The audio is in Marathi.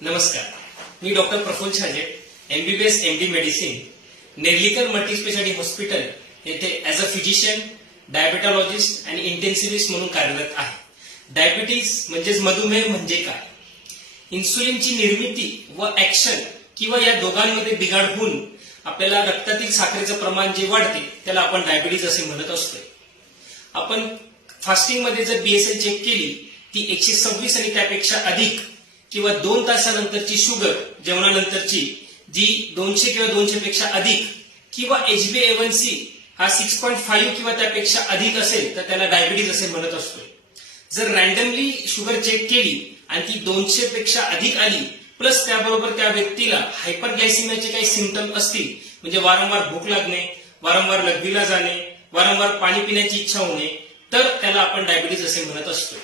नमस्कार, मी डॉक्टर प्रफुल्ल छाजे, MBBS MD medicine, Nerlikar multispeciality hospital येथे ऍज अ फिजिशियन, डायबेटॉलॉजिस्ट आणि इंटेन्सिव्हिस्ट म्हणून कार्यरत आहे. डायबिटीज म्हणजेच मधुमेह म्हणजे काय? इन्सुलिनची निर्मिती व ऍक्शन किंवा या दोघांमध्ये बिघाड होऊन आपल्याला रक्तातील साखरेचं प्रमाण जे वाढते त्याला आपण डायबिटीज असे म्हणत असतोय. आपण फास्टिंग मध्ये जर BSL चेक केली ती 126 आणि त्यापेक्षा अधिक किंवा 2 तासानंतरची शुगर जेवणानंतरची जी 200 किंवा 200 पेक्षा अधिक किंवा HbA1c हा 6.5 किंवा त्यापेक्षा अधिक असेल तर त्याला डायबिटीज असे म्हणत असतोय. जर रॅन्डमली शुगर चेक केली आणि ती 200 पेक्षा अधिक आली प्लस त्याबरोबर त्या व्यक्तीला हायपरग्लायसिमियाचे काही सिम्पटम असतील म्हणजे वारंवार भूक लागणे, वारंवार लघवीला जाणे, वारंवार पाणी पिण्याची इच्छा होणे तर त्याला आपण डायबिटीज असे म्हणत असतोय.